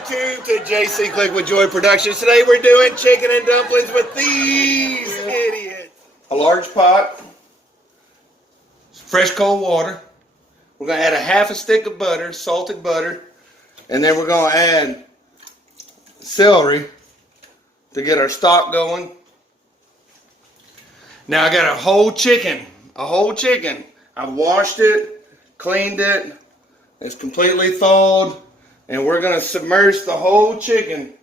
YouTube to JC Click with Joy Productions. Today we're doing chicken and dumplings with these idiots. A large pot, fresh cold water. We're going to add a half a stick of butter, salted butter, and then we're going to add celery to get our stock going. Now I got a whole chicken. I've washed it, cleaned it. It's completely thawed. And we're going to submerge the whole chicken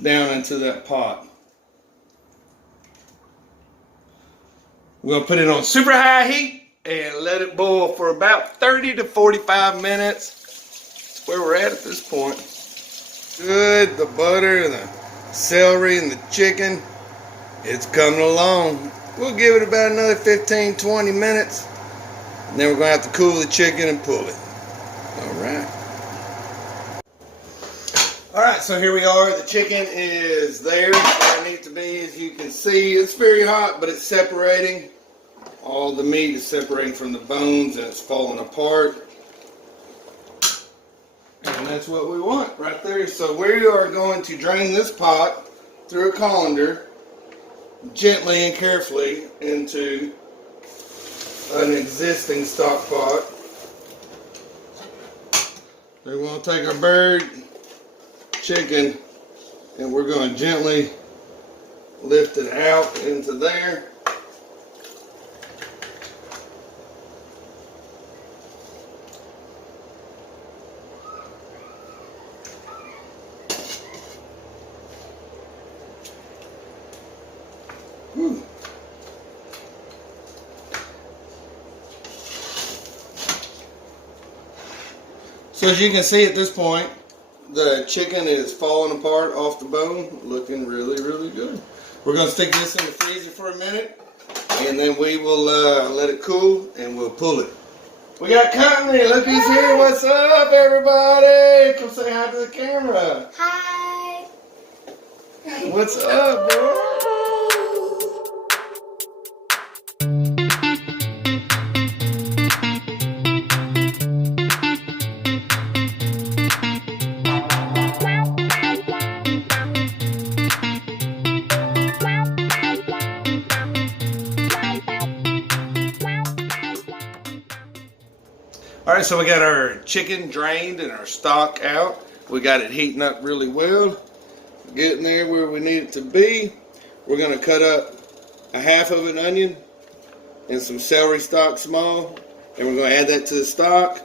down into that pot. We're going to put it on super high heat and let it boil for about 30 to 45 minutes. That's where we're at this point. Good, the butter and the celery and the chicken, it's coming along. We'll give it about another 15-20 minutes. And then we're going to have to cool the chicken and pull it. Alright, so here we are. The chicken is there where it needs to be. As you can see, it's very hot, but it's separating. All the meat is separating from the bones and it's falling apart. And that's what we want right there. So we are going to drain this pot through a colander gently and carefully into an existing stock pot. Then we're going to take our bird chicken and we're going to gently lift it out into there. Whew. So as you can see at this point, the chicken is falling apart off the bone, looking really, really good. We're going to stick this in the freezer for a minute, and then we will let it cool, and we'll pull it. We got company. Look who's here. What's up, everybody? Come say hi to the camera. Hi. What's up, bro? Alright, so we got our chicken drained and our stock out. We got it heating up really well. Getting there where we need it to be. We're going to cut up a half of an onion and some celery stalk small. And we're going to add that to the stock.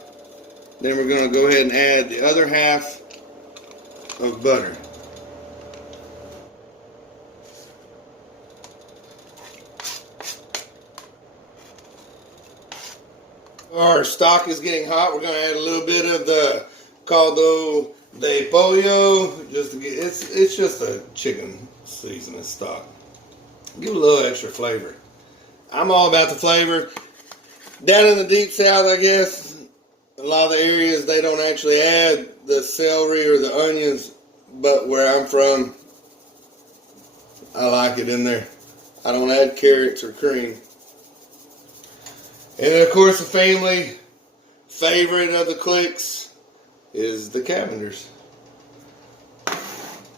Then we're going to go ahead and add the other half of butter. Our stock is getting hot. We're going to add a little bit of the caldo de pollo. Just to get, it's just a chicken seasoning stock. Give it a little extra flavor. I'm all about the flavor. Down in the deep south, I guess, a lot of the areas they don't actually add the celery or the onions, but where I'm from, I like it in there. I don't add carrots or cream. And of course, the family favorite of the clicks is the Cavenders.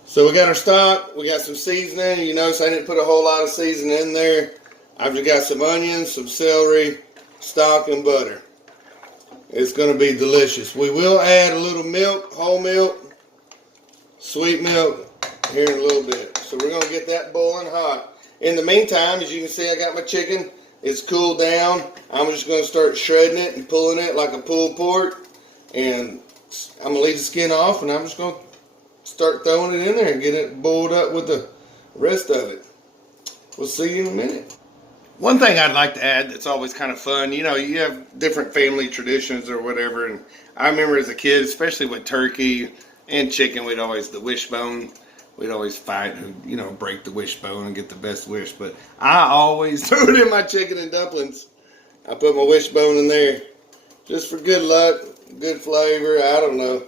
So we got our stock, we got some seasoning. You notice I didn't put a whole lot of seasoning in there. I've just got some onions, some celery, stock, and butter. It's going to be delicious. We will add a little milk, whole milk, sweet milk here in a little bit. So we're going to get that boiling hot. In the meantime, as you can see, I got my chicken. It's cooled down. I'm just going to start shredding it and pulling it like a pulled pork. And I'm going to leave the skin off, and I'm just going to start throwing it in there and get it boiled up with the rest of it. We'll see you in a minute. One thing I'd like to add that's always kind of fun, you know, you have different family traditions or whatever. And I remember as a kid, especially with turkey and chicken, we'd always, the wishbone. We'd always fight who, you know, break the wishbone and get the best wish. But I always threw it in my chicken and dumplings. I put my wishbone in there just for good luck, good flavor, I don't know,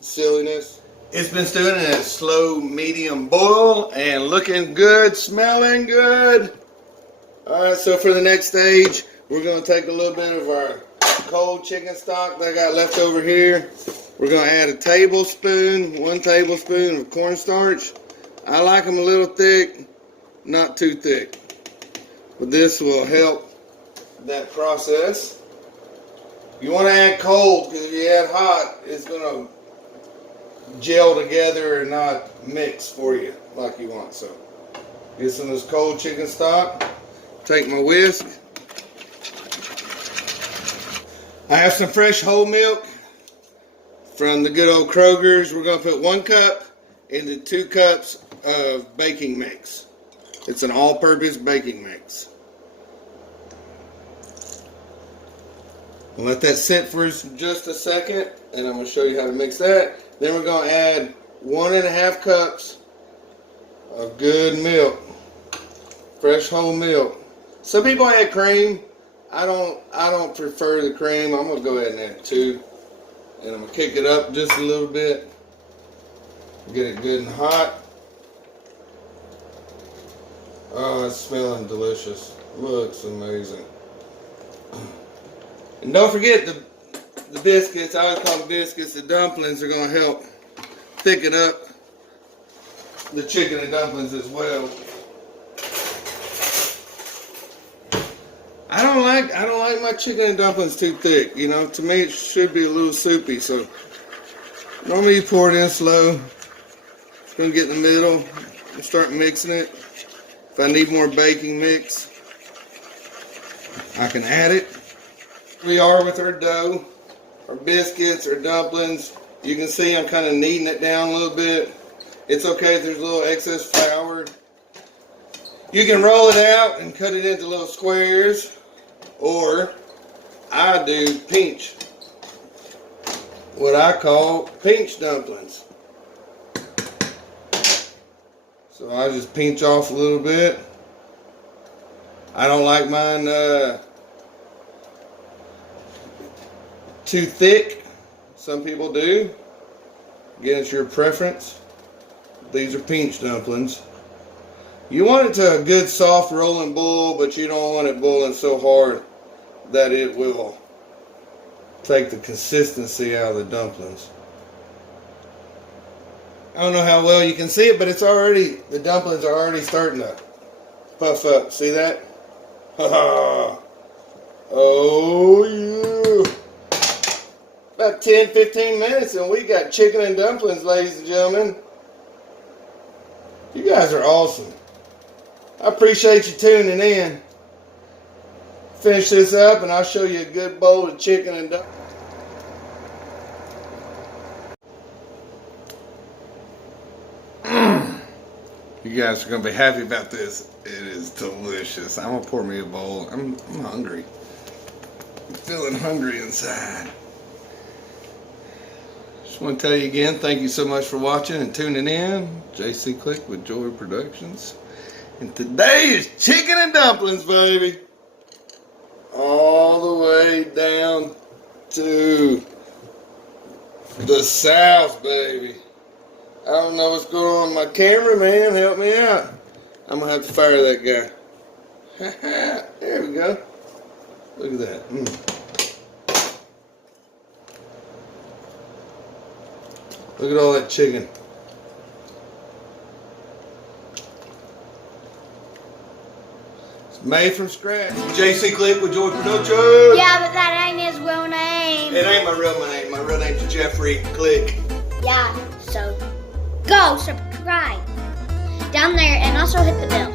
silliness. It's been stewing in a slow medium boil and looking good, smelling good. Alright, so for the next stage, we're going to take a little bit of our cold chicken stock that I got left over here. We're going to add one tablespoon of cornstarch. I like them a little thick, not too thick. But this will help that process. You want to add cold, because if you add hot, it's going to gel together and not mix for you like you want. So get some of this cold chicken stock. Take my whisk. I have some fresh whole milk from the good old Kroger's. We're going to put 1 cup into 2 cups of baking mix. It's an all-purpose baking mix. I'll let that sit for just a second, and I'm going to show you how to mix that. Then we're going to add 1.5 cups of good milk, fresh whole milk. Some people add cream. I don't prefer the cream. I'm going to go ahead and add 2. And I'm going to kick it up just a little bit. Get it good and hot. Oh, it's smelling delicious. Looks amazing. And don't forget the biscuits. I always call them biscuits. The dumplings are going to help thicken up the chicken and dumplings as well. I don't like my chicken and dumplings too thick. You know, to me it should be a little soupy. So normally you pour it in slow. It's gonna get in the middle. I'll start mixing it. If I need more baking mix, I can add it. Here we are with our dough, our biscuits, our dumplings. You can see I'm kind of kneading it down a little bit. It's okay if there's a little excess flour. You can roll it out and cut it into little squares, or I do pinch, what I call pinch dumplings. So I just pinch off a little bit. I don't like mine too thick. Some people do. Again, it's your preference. These are pinch dumplings. You want it to a good soft rolling boil, but you don't want it boiling so hard that it will take the consistency out of the dumplings. I don't know how well you can see it, but it's already, the dumplings are already starting to puff up. See that? Oh yeah. About 10-15 minutes and we got chicken and dumplings, ladies and gentlemen. You guys are awesome. I appreciate you tuning in. Finish this up and I'll show you a good bowl of chicken and dumplings. You guys are going to be happy about this. It is delicious. I'm going to pour me a bowl. I'm hungry. I'm feeling hungry inside. Just want to tell you again, thank you so much for watching and tuning in. JC Click with Joy Productions. And today is chicken and dumplings, baby. All the way down to the south, baby. I don't know what's going on with my camera, man. Help me out. I'm going to have to fire that guy. There we go. Look at that. Look at all that chicken. It's made from scratch. JC Click with Joy Productions. Yeah, but that ain't his real name. It ain't my real name. My real name's Jeffrey Click. Yeah, so go subscribe down there and also hit the bell.